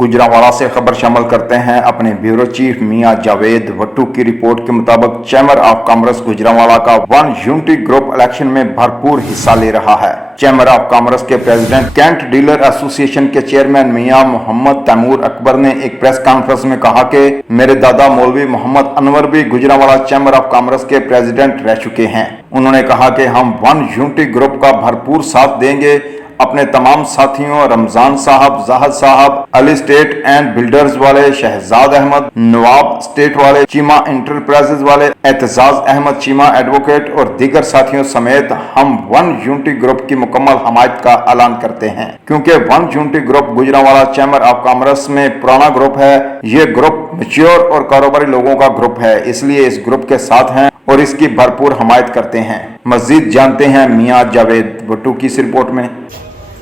गुजरांवाला से खबर शामिल करते हैं अपने ब्यूरो चीफ मियां जावेद भट्टू की रिपोर्ट के मुताबिक चैम्बर ऑफ कॉमर्स गुजरांवाला का वन यूनिटी ग्रुप इलेक्शन में भरपूर हिस्सा ले रहा है। चैम्बर ऑफ कॉमर्स के प्रेसिडेंट कैंट डीलर एसोसिएशन के चेयरमैन मियां मोहम्मद तैमूर अकबर ने एक प्रेस कॉन्फ्रेंस में कहा कि मेरे दादा मौलवी मोहम्मद अनवर भी गुजरांवाला चैम्बर ऑफ कॉमर्स के प्रेसिडेंट रह चुके हैं। उन्होंने कहा कि हम वन यूनिटी ग्रुप का भरपूर साथ देंगे। अपने तमाम साथियों रमजान साहब, जाहद साहब, अली स्टेट एंड बिल्डर्स वाले, शहजाद अहमद, नवाब स्टेट वाले, चीमा इंटरप्राइजेज वाले, एतजाज अहमद चीमा एडवोकेट और दीगर साथियों समेत हम वन यूनिटी ग्रुप की मुकम्मल हमायत का ऐलान करते हैं, क्योंकि one unity group Gujranwala chamber of commerce में पुराना ग्रुप है। ये ग्रुप मैच्योर और कारोबारी लोगों का ग्रुप है, इसलिए इस ग्रुप के साथ हैं और इसकी भरपूर हमायत करते हैं। मजीद जानते हैं मियां जावेद भट्टू की इस रिपोर्ट में।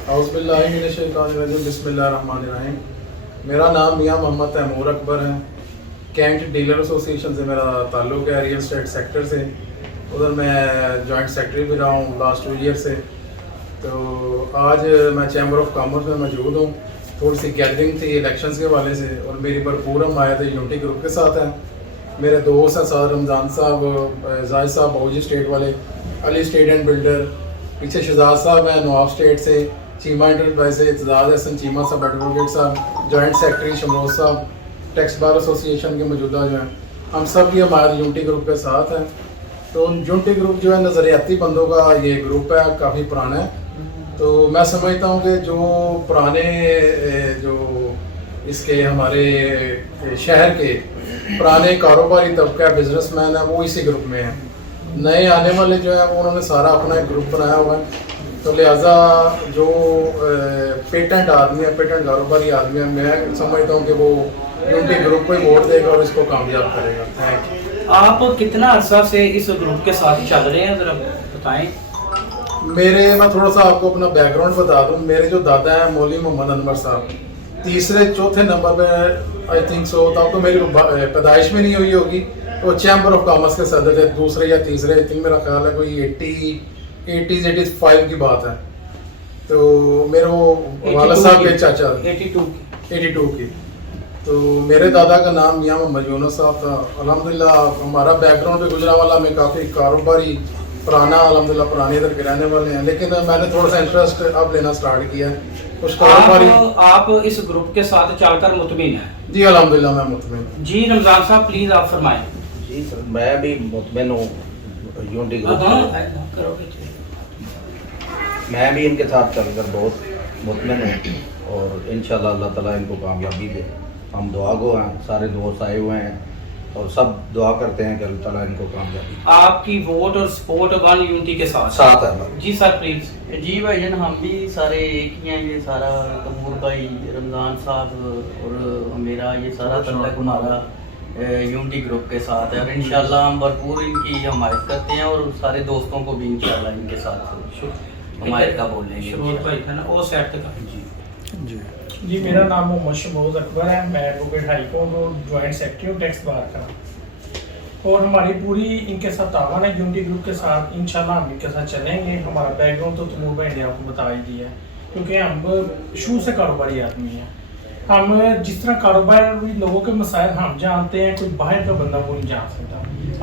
बिस्मिल्लाहिर्रहमानिर्रहीम। मेरा नाम मियां मोहम्मद तैमूर अकबर है। कैंट डीलर एसोसिएशन से मेरा ताल्लुक़ है, रियल स्टेट सेक्टर से। उधर मैं जॉइंट सेक्रेटरी भी रहा हूँ लास्ट 2 ईयर से। तो आज मैं चैम्बर ऑफ कॉमर्स में मौजूद हूँ। थोड़ी सी गैदरिंग थी इलेक्शंस के हवाले से और मेरी भरपूर हमायत यूनिटी ग्रुप के साथ है। मेरे दोस्त हैं साथ रमज़ान साहब, जाहिद साहब बाऊजी स्टेट वाले, अली स्टेट एंड बिल्डर, पीछे शहजाद साहब हैं नवाब स्टेट से, चीमा इंटरप्राइज से एतजाज हसन चीमा साहब एडवोकेट साहब, जॉइंट सेक्रेटरी शमरोज साहब, टैक्स बार एसोसिएशन के मौजूदा जो हैं, हम सब ये हमारे यूनिटी ग्रुप के साथ हैं। तो यूनिटी ग्रुप जो है नज़रियाती बंदों का ये ग्रुप है, काफ़ी पुराना है। तो मैं समझता हूँ कि जो पुराने जो इसके हमारे शहर के पुराने कारोबारी तबका बिजनेसमैन है वो इसी ग्रुप में है। नए आने वाले जो है उन्होंने सारा अपना एक ग्रुप बनाया हुआ है। तो लिहाजा जो पेटेंट आदमी है, पेटेंट कारोबारी आदमी है, मैं समझता हूँ कि वो यूनिटी ग्रुप को ही वोट देगा और इसको कामयाब करेगा। Thank you. आप कितना अर्सा से इस ग्रुप के साथ चल रहे हैं, जरा बताएं। मैं थोड़ा सा आपको अपना बैकग्राउंड बता दूँ। मेरे जो दादा हैं मौलवी मोहम्मद अनवर साहब, तीसरे चौथे नंबर पे आई थिंक सो, तब तो मेरी पैदाइश में नहीं हुई होगी, तो चैम्बर ऑफ कॉमर्स के सदर थे, दूसरे या तीसरे। आई थिंक मेरा ख्याल है कोई 85 की बात है। तो मेरे वो वाला साहब के चाचा 82 की। तो मेरे दादा का नाम मियां मोहम्मद यूनुस साहब था। अल्हम्दुलिल्लाह हमारा बैकग्राउंड भी गुजरांवाला में काफ़ी कारोबारी पुराना, अल्हम्दुलिल्लाह पुराने इधर के रहने वाले हैं। लेकिन मैंने थोड़ा सा इंटरेस्ट अब लेना स्टार्ट किया है कुछ कारोबारी। आप इस ग्रुप के साथ चलकर मुतमिन हैं? जी अल्हम्दुलिल्लाह मैं मुतमिन हूं। जी रमजान साहब प्लीज आप फरमाएं। जी सर, मैं भी मुतमिन हूँ यूनिटी ग्रुप से। मैं भी इनके साथ चलकर बहुत मुतमिन हूँ और इंशाल्लाह अल्लाह ताला इनको कामयाबी दे। हम दुआ गो हैं, सारे दोस्त आए हुए हैं और सब दुआ करते हैं कि अल्लाह ताला इनको कामयाबी। आपकी वोट और सपोर्ट वन यूनिटी के साथ है। जी सर प्लीज। जी भाईजान, हम भी सारे एक ही हैं। ये सारा तमूर भाई, रमज़ान साहब और मेरा ये सारा तल्लक हमारा यूनिटी ग्रुप के साथ है और इंशाल्लाह हम भरपूर इनकी हमायत करते हैं और सारे दोस्तों को भी इंशाल्लाह इनके साथ हमायत का बोलेंगे। वो सेट तक जी मेरा नाम मोहम्मद शमरोज अकबर है। मैं एडवोकेट हाई कोर्ट और जॉइंट सेक्रेटरी हूँ टैक्स बार का। और हमारी पूरी इनके साथ तावन है यूनिटी ग्रुप के साथ। इंशाल्लाह हम इनके साथ चलेंगे। हमारा बैकग्राउंड तो तमूर भाई ने आपको बता ही दिया है, क्योंकि हम शुरू से कारोबारी आदमी हैं। हम जिस तरह कारोबारी लोगों के मसाइल हम जानते हैं, कोई बाहर का बंदा वो नहीं जान सकता।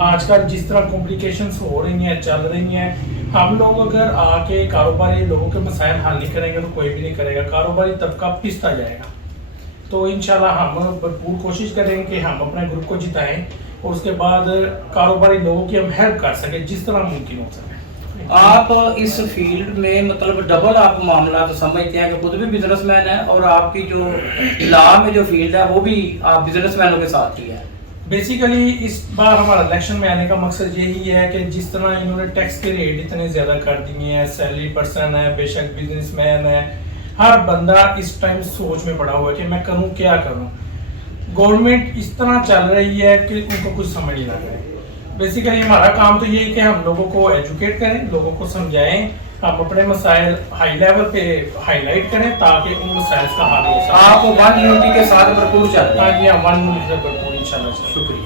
आजकल जिस तरह कॉम्प्लिकेशंस हो रही हैं, चल रही हैं, हम लोग अगर आके कारोबारी लोगों के मसाइल हल नहीं करेंगे तो कोई भी नहीं करेगा, कारोबारी तबका पिसता जाएगा। तो इंशाल्लाह हम भरपूर कोशिश करेंगे कि हम अपने ग्रुप को जिताएं और उसके बाद कारोबारी लोगों की हम हेल्प कर सकें जिस तरह मुमकिन हो सके। आप इस फील्ड में मतलब डबल आप मामला तो समझते हैं कि खुद भी बिजनेसमैन है और आपकी जो लॉ में जो फील्ड है वो भी आप बिजनेसमैनों के साथ ही है। बेसिकली इस बार हमारा इलेक्शन में आने का मकसद यही है कि जिस तरह इन्होंने टैक्स के रेट इतने ज़्यादा कर दिए हैं, सैलरी पर्सन है, बेशक बिजनेसमैन है, हर बंदा इस टाइम सोच में पड़ा हुआ है कि मैं करूं क्या करूं। गवर्नमेंट इस तरह चल रही है कि उनको कुछ समझ नहीं लग रहा है। बेसिकली हमारा काम तो ये है कि हम लोगों को एजुकेट करें, लोगों को समझाएं, हम अपने मसाइल हाई लेवल पे हाईलाइट करें ताकि उन मसाइल का हल हो सके। आप वन यूनिटी के साथ भरपूर चल रहे हैं? हाँ जी, वन यूनिटी से भरपूर इंशाल्लाह। शुक्रिया।